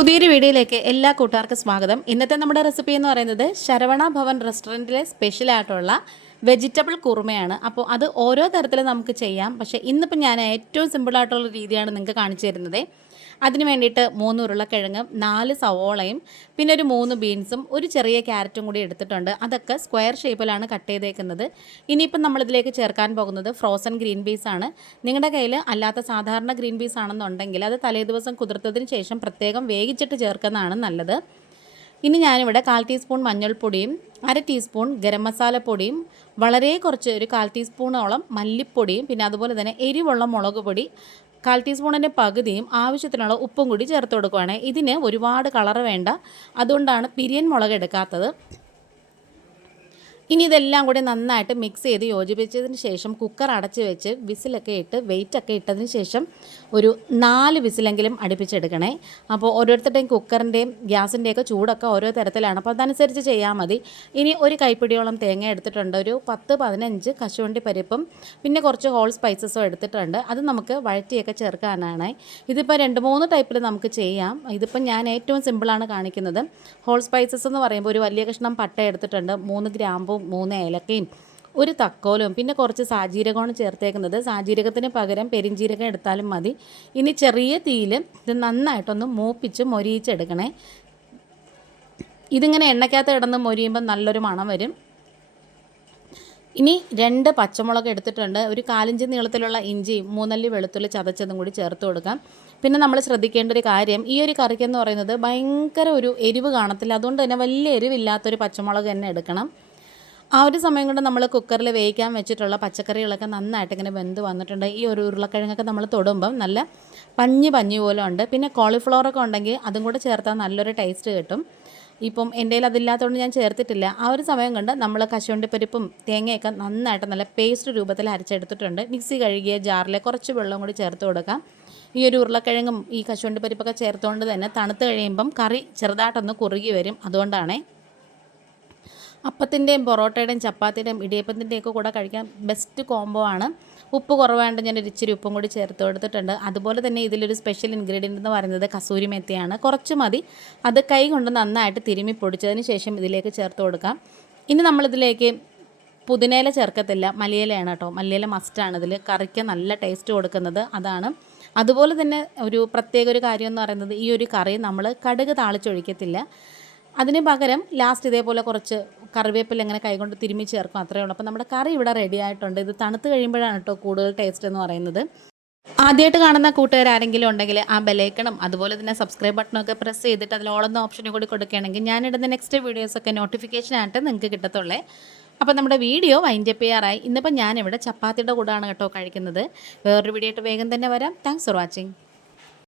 പുതിയൊരു വീഡിയോയിലേക്ക് എല്ലാ കൂട്ടുകാർക്കും സ്വാഗതം. ഇന്നത്തെ നമ്മുടെ റെസിപ്പി എന്ന് പറയുന്നത് ശരവണ ഭവൻ റെസ്റ്റോറൻറ്റിലെ സ്പെഷ്യലായിട്ടുള്ള വെജിറ്റബിൾ കുറുമയാണ്. അപ്പോൾ അത് ഓരോ തരത്തിൽ നമുക്ക് ചെയ്യാം. പക്ഷേ ഇന്നിപ്പോൾ ഞാൻ ഏറ്റവും സിമ്പിളായിട്ടുള്ള രീതിയാണ് നിങ്ങൾക്ക് കാണിച്ചു തരുന്നത്. അതിന് വേണ്ടിയിട്ട് 3 ഉരുളക്കിഴങ്ങും 4 സവോളയും പിന്നെ ഒരു 3 ബീൻസും ഒരു ചെറിയ ക്യാരറ്റും കൂടി എടുത്തിട്ടുണ്ട്. അതൊക്കെ സ്ക്വയർ ഷേപ്പിലാണ് കട്ട് ചെയ്തേക്കുന്നത്. ഇനിയിപ്പം നമ്മളിതിലേക്ക് ചേർക്കാൻ പോകുന്നത് ഫ്രോസൺ ഗ്രീൻ പീസാണ്. നിങ്ങളുടെ കയ്യിൽ അല്ലാത്ത സാധാരണ ഗ്രീൻ പീസ് ആണെന്നുണ്ടെങ്കിൽ അത് തലേദിവസം കുതിർത്തതിന് ശേഷം പ്രത്യേകം വേവിച്ചിട്ട് ചേർക്കുന്നതാണ് നല്ലത്. ഇനി ഞാനിവിടെ 1/4 ടീസ്പൂൺ മഞ്ഞൾപ്പൊടിയും 1/2 ടീസ്പൂൺ ഗരം മസാലപ്പൊടിയും വളരെ കുറച്ച് ഒരു 1/4 ടീസ്പൂണോളം മല്ലിപ്പൊടിയും പിന്നെ അതുപോലെ തന്നെ എരിവുള്ള മുളക് പൊടി 1/4 ടീസ്പൂണിൻ്റെ പകുതിയും ആവശ്യത്തിനുള്ള ഉപ്പും കൂടി ചേർത്ത് കൊടുക്കുകയാണ്. ഇതിന് ഒരുപാട് കളർ വേണ്ട, അതുകൊണ്ടാണ് പിരിയൻ മുളക് എടുക്കാത്തത്. ഇനി ഇതെല്ലാം കൂടി നന്നായിട്ട് മിക്സ് ചെയ്ത് യോജിപ്പിച്ചതിന് ശേഷം കുക്കർ അടച്ച് വെച്ച് വിസിലൊക്കെ ഇട്ട് വെയിറ്റൊക്കെ ഇട്ടതിന് ശേഷം ഒരു 4 വിസിലെങ്കിലും അടുപ്പിച്ചെടുക്കണേ. അപ്പോൾ ഓരോരുത്തരുടെയും കുക്കറിൻ്റെയും ഗ്യാസിൻ്റെയൊക്കെ ചൂടൊക്കെ ഓരോ തരത്തിലാണ്, അപ്പോൾ അതനുസരിച്ച് ചെയ്യാൽ മതി. ഇനി ഒരു കൈപ്പിടിയോളം തേങ്ങ എടുത്തിട്ടുണ്ട്, ഒരു 10-15 കശുവണ്ടി പരിപ്പും പിന്നെ കുറച്ച് ഹോൾ സ്പൈസസും എടുത്തിട്ടുണ്ട്. അത് നമുക്ക് വഴറ്റിയൊക്കെ ചേർക്കാനാണ്. ഇതിപ്പോൾ 2-3 ടൈപ്പിൽ നമുക്ക് ചെയ്യാം. ഇതിപ്പോൾ ഞാൻ ഏറ്റവും സിമ്പിളാണ് കാണിക്കുന്നത്. ഹോൾ സ്പൈസസ് എന്ന് പറയുമ്പോൾ ഒരു വലിയ കഷ്ണം പട്ട എടുത്തിട്ടുണ്ട്, 3 ഗ്രാമ്പും 3 ഏലക്കയും ഒരു തക്കോലും പിന്നെ കുറച്ച് സാജീരകമാണ് ചേർത്തേക്കുന്നത്. സാജീരകത്തിന് പകരം പെരിഞ്ജീരകം എടുത്താലും മതി. ഇനി ചെറിയ തീയിൽ ഇത് നന്നായിട്ടൊന്ന് മൂപ്പിച്ച് മൊരിയിച്ചെടുക്കണേ. ഇതിങ്ങനെ എണ്ണയ്ക്കകത്ത് കിടന്ന് മൊരിയുമ്പോൾ നല്ലൊരു മണം വരും. ഇനി 2 പച്ചമുളക് എടുത്തിട്ടുണ്ട്, ഒരു 1/4 ഇഞ്ച് നീളത്തിലുള്ള ഇഞ്ചിയും 3 അല്ലി വെളുത്തുള്ളി ചതച്ചതും കൂടി ചേർത്ത് കൊടുക്കാം. പിന്നെ നമ്മൾ ശ്രദ്ധിക്കേണ്ട ഒരു കാര്യം, ഈ ഒരു കറിക്കെന്ന് പറയുന്നത് ഭയങ്കര ഒരു എരിവ് കാണത്തില്ല, അതുകൊണ്ട് തന്നെ വലിയ എരിവില്ലാത്തൊരു പച്ചമുളക് തന്നെ എടുക്കണം. ആ ഒരു സമയം കൊണ്ട് നമ്മൾ കുക്കറിൽ വേവിക്കാൻ വെച്ചിട്ടുള്ള പച്ചക്കറികളൊക്കെ നന്നായിട്ട് ഇങ്ങനെ വെന്ത് വന്നിട്ടുണ്ട്. ഈ ഒരു ഉരുളക്കിഴങ്ങൊക്കെ നമ്മൾ തൊടുമ്പം നല്ല പഞ്ഞി പോലെ ഉണ്ട്. പിന്നെ കോളിഫ്ലവറൊക്കെ ഉണ്ടെങ്കിൽ അതും കൂടെ ചേർത്താൽ നല്ലൊരു ടേസ്റ്റ് കിട്ടും. ഇപ്പം എൻ്റെ കയ്യിൽ അതില്ലാത്തതുകൊണ്ട് ഞാൻ ചേർത്തിട്ടില്ല. ആ ഒരു സമയം കൊണ്ട് നമ്മൾ കശുവണ്ടിപ്പരിപ്പും തേങ്ങയൊക്കെ നന്നായിട്ട് നല്ല പേസ്റ്റ് രൂപത്തിൽ അരച്ചെടുത്തിട്ടുണ്ട്. മിക്സി കഴുകിയ ജാറിൽ കുറച്ച് വെള്ളം കൂടി ചേർത്ത് കൊടുക്കാം. ഈ ഒരു ഉരുളക്കിഴങ്ങും ഈ കശുവണ്ടിപ്പരിപ്പൊക്കെ ചേർത്തുകൊണ്ട് തന്നെ തണുത്ത് കഴിയുമ്പം കറി ചെറുതായിട്ടൊന്ന് കുറുകി വരും, അതുകൊണ്ടാണേ. അപ്പത്തിൻ്റെയും പൊറോട്ടയുടെയും ചപ്പാത്തിയുടെയും ഇടിയപ്പത്തിൻ്റെയൊക്കെ കൂടെ കഴിക്കാൻ ബെസ്റ്റ് കോംബോ ആണ്. ഉപ്പ് കുറവാണ്ട് ഞാൻ ഇച്ചിരി ഉപ്പും കൂടി ചേർത്ത് കൊടുത്തിട്ടുണ്ട്. അതുപോലെ തന്നെ ഇതിലൊരു സ്പെഷ്യൽ ഇൻഗ്രീഡിയൻ്റ് എന്ന് പറയുന്നത് കസൂരി മെത്തിയാണ്. കുറച്ച് മതി, അത് കൈ കൊണ്ട് നന്നായിട്ട് തിരുമ്മി പൊടിച്ചതിന് ശേഷം ഇതിലേക്ക് ചേർത്ത് കൊടുക്കാം. ഇനി നമ്മളിതിലേക്ക് പുതിനയില ചേർക്കത്തില്ല, മല്ലിയിലയാണ് കേട്ടോ. മല്ലിയില മസ്റ്റാണ് ഇതിൽ കറിക്ക് നല്ല ടേസ്റ്റ് കൊടുക്കുന്നത്, അതാണ്. അതുപോലെ തന്നെ ഒരു പ്രത്യേക ഒരു കാര്യം എന്ന് പറയുന്നത്, ഈ ഒരു കറി നമ്മൾ കടുക് താളിച്ചൊഴിക്കത്തില്ല. അതിന് പകരം ലാസ്റ്റ് ഇതേപോലെ കുറച്ച് കറിവേപ്പില ഇങ്ങനെ കൈകൊണ്ട് തിരുമ്മി ചേർക്കും, അത്രയേ ഉള്ളൂ. അപ്പോൾ നമ്മുടെ കറി ഇവിടെ റെഡി ആയിട്ടുണ്ട്. ഇത് തണുത്ത് കഴിയുമ്പോഴാണ് കേട്ടോ കൂടുതൽ ടേസ്റ്റ് എന്ന് പറയുന്നത്. ആദ്യമായിട്ട് കാണുന്ന കൂട്ടുകാരെങ്കിലും ഉണ്ടെങ്കിൽ ആ ബെലൈക്കണും അതുപോലെ തന്നെ സബ്സ്ക്രൈബ് ബട്ടണൊക്കെ പ്രസ് ചെയ്തിട്ട് അതിൽ ഓൾ എന്ന ഓപ്ഷനും കൂടി കൊടുക്കുകയാണെങ്കിൽ ഞാനിടുന്ന നെക്സ്റ്റ് വീഡിയോസൊക്കെ നോട്ടിഫിക്കേഷനായിട്ട് നിങ്ങൾക്ക് കിട്ടത്തുള്ളേ. അപ്പോൾ നമ്മുടെ വീഡിയോ വൈൻഡപ്പ് ചെയ്യാറായി. ഇന്നിപ്പോൾ ഞാനിവിടെ ചപ്പാത്തിയുടെ കൂടാണ് കേട്ടോ കഴിക്കുന്നത്. വേറൊരു വീഡിയോ ആയിട്ട് വേഗം തന്നെ വരാം. Thanks for watching.